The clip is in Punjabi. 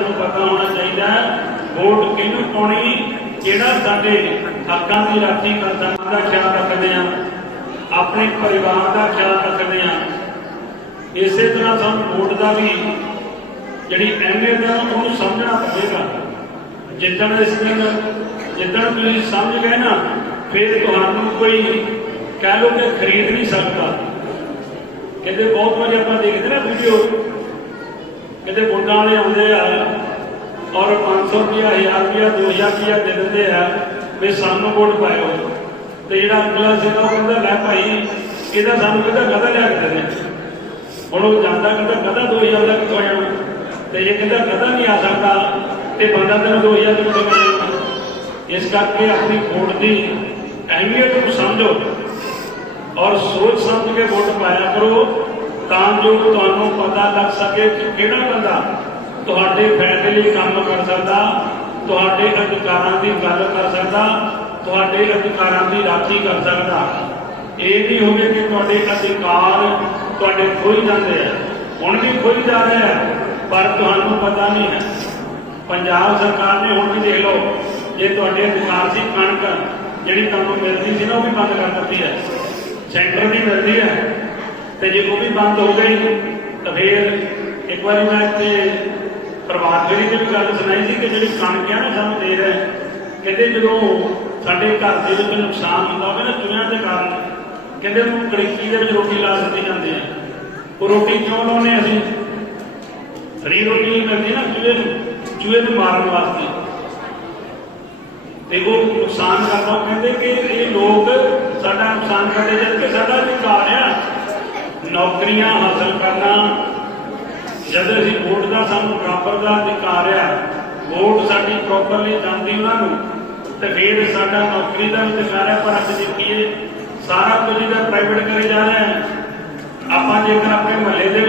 ਸਾਨੂੰ ਪਤਾ ਹੋਣਾ ਚਾਹੀਦਾ ਵੋਟ ਕਿਹਨੂੰ ਪਾਉਣੀ, ਜਿਹੜਾ ਸਾਡੇ ਹੱਕਾਂ ਦੀ ਰਾਖੀ ਕਰਦਾ ਦਾ ਖਿਆਲ ਰੱਖਦੇ ਆ ਆਪਣੇ ਪਰਿਵਾਰ ਦਾ ਖਿਆਲ ਰੱਖਦੇ ਆ ਇਸੇ ਤਰ੍ਹਾਂ ਸਾਨੂੰ ਵੋਟ ਦਾ ਵੀ ਜਿਹੜੀ ਅਹਿਮੀਅਤ ਹੈ, ਉਹਨੂੰ ਸਮਝਣਾ ਪਵੇਗਾ। ਜਿੱਦਣ ਇਸ ਦਿਨ, ਜਿੱਦਣ ਤੁਸੀਂ ਸਮਝ ਗਏ ਨਾ, ਫਿਰ ਤੁਹਾਨੂੰ ਕੋਈ ਕਹਿ ਲੋ ਕਿ ਖਰੀਦ ਨਹੀਂ ਸਕਦਾ। ਕਹਿੰਦੇ ਬਹੁਤ ਵਾਰੀ ਆਪਾਂ ਦੇਖਦੇ ਨਾ ਵੀਡੀਓ ਕਹਿੰਦੇ ਵੋਟਾਂ ਵਾਲੇ ਆਉਂਦੇ ਆ ਔਰ 500 ਰੁਪਇਆ 1000 ਰੁਪਇਆ 2000 ਰੁਪਇਆ ਦੇ ਦਿੰਦੇ ਆ ਵੀ ਸਾਨੂੰ ਵੋਟ ਪਾਇਓ। ਤੇ ਜਿਹੜਾ ਅਗਲਾ ਸੀਗਾ ਉਹ ਕਹਿੰਦਾ, ਲੈ ਭਾਈ, ਇਹਦਾ ਸਾਨੂੰ ਕਹਿੰਦਾ ਕਦਾ ਲਿਆ ਕੇ ਦੇ ਦੇ। ਹੁਣ ਉਹ ਜਾਂਦਾ ਕਹਿੰਦਾ ਕਦਾ 2000 ਦਾ ਕਿੱਥੋਂ ਆਇਆ ਤੇ ਇਹ ਕਹਿੰਦਾ ਕਦਾ ਨਹੀਂ ਆ ਸਕਦਾ ਤੇ ਬੰਦਾ ਤੈਨੂੰ 2000 ਤੋਂ ਕਿੱਥੋਂ ਇਸ ਕਰਕੇ ਆਪਣੀ ਵੋਟ ਦੀ ਅਹਿਮੀਅਤ ਨੂੰ ਸਮਝੋ। ਔਰ ਸੋਚ ਸਮਝ ਕੇ ਵੋਟ ਪਾਇਆ ਕਰੋ। ਤਾਂ ਜੋ ਤੁਹਾਨੂੰ ਪਤਾ ਲੱਗ ਸਕੇ ਕਿ ਕਿਹੜਾ ਬੰਦਾ ਤੁਹਾਡੇ ਫਾਇਦੇ ਲਈ ਕੰਮ ਕਰ ਸਕਦਾ, ਤੁਹਾਡੇ ਅਧਿਕਾਰਾਂ ਦੀ ਗੱਲ ਕਰ ਸਕਦਾ, ਤੁਹਾਡੇ ਅਧਿਕਾਰਾਂ ਦੀ ਰਾਖੀ ਕਰ ਸਕਦਾ। ਇਹ ਨਹੀਂ ਹੋਵੇ ਕਿ ਤੁਹਾਡੇ ਅਧਿਕਾਰ ਤੁਹਾਡੇ ਖੋਈ ਜਾਂਦੇ ਆ। ਹੁਣ ਵੀ ਖੋਈ ਜਾ ਰਹੇ ਆ, ਪਰ ਤੁਹਾਨੂੰ ਪਤਾ ਨਹੀਂ ਹੈ। ਪੰਜਾਬ ਸਰਕਾਰ ਨੇ ਹੁਣ ਵੀ ਦੇਖ ਲਓ, ਜੇ ਤੁਹਾਡੇ ਅਧਿਕਾਰ ਸੀ ਕਣਕ, ਜਿਹੜੀ ਤੁਹਾਨੂੰ ਮਿਲਦੀ ਸੀ ਨਾ, ਉਹ ਵੀ ਬੰਦ ਕਰ ਦਿੱਤੀ ਹੈ। ਸੈਂਟਰ ਦੀ ਮਿਲਦੀ ਹੈ। ਤੇ ਜੇ ਉਹ ਵੀ ਬੰਦ ਹੋ ਗਈ, ਤਾਂ ਫਿਰ ਇੱਕ ਵਾਰੀ ਮੈਂ ਇੱਥੇ ਪ੍ਰਭਾਤ ਫੇਰੀ ਦੀ ਵੀ ਗੱਲ ਸੁਣਾਈ ਸੀ ਕਿ ਜਿਹੜੀ ਕਣਕ ਹੈ ਨਾ ਸਾਨੂੰ ਦੇ ਰਹੇ, ਕਹਿੰਦੇ ਜਦੋਂ ਸਾਡੇ ਘਰ ਦੇ ਵਿੱਚ ਨੁਕਸਾਨ ਹੁੰਦਾ ਹੋਵੇ ਨਾ ਚੂਹਿਆਂ ਦੇ ਕਾਰਨ, ਕਹਿੰਦੇ ਉਹਨੂੰ ਕੜਿੱਕੀ ਦੇ ਵਿੱਚ ਰੋਟੀ ਲਾ ਦਿੱਤੀ ਜਾਂਦੀ ਹੈ। ਉਹ ਰੋਟੀ ਕਿਉਂ ਲਾਉਂਦੇ ਅਸੀਂ? ਹਰੀ ਰੋਟੀ ਨਹੀਂ ਮਿਲਦੀ ਨਾ ਚੂਹੇ ਨੂੰ ਚੂਹੇ ਨੂੰ ਮਾਰਨ ਵਾਸਤੇ। ਤੇ ਉਹ ਨੁਕਸਾਨ ਕਰਦਾ ਕਹਿੰਦੇ ਕਿ ਇਹ ਲੋਕ ਸਾਡਾ ਨੁਕਸਾਨ ਕਰਦੇ ਨੌਕਰੀਆਂ ਹਾਸਲ ਕਰਨਾ। ਜਦ ਅਸੀਂ ਵੋਟ ਦਾ ਸਾਨੂੰ ਬਰਾਬਰ ਦਾ ਅਧਿਕਾਰ ਆ, ਵੋਟ ਸਾਡੀ ਪ੍ਰੋਪਰਲੀ ਜਾਂਦੀ ਉਹਨਾਂ ਨੂੰ, ਤੇ ਫਿਰ ਸਾਡਾ ਨੌਕਰੀ ਦਾ ਵੀ ਅਧਿਕਾਰ ਹੈ ਪਰ ਅੱਜ ਦੇਖੀਏ ਸਾਰਾ ਕੁਝ ਦਾ ਪ੍ਰਾਈਵੇਟ ਕਰੇ ਜਾ ਰਿਹਾ ਹੈ। ਆਪਾਂ ਜੇਕਰ ਆਪਣੇ ਮਹੱਲੇ ਦੇ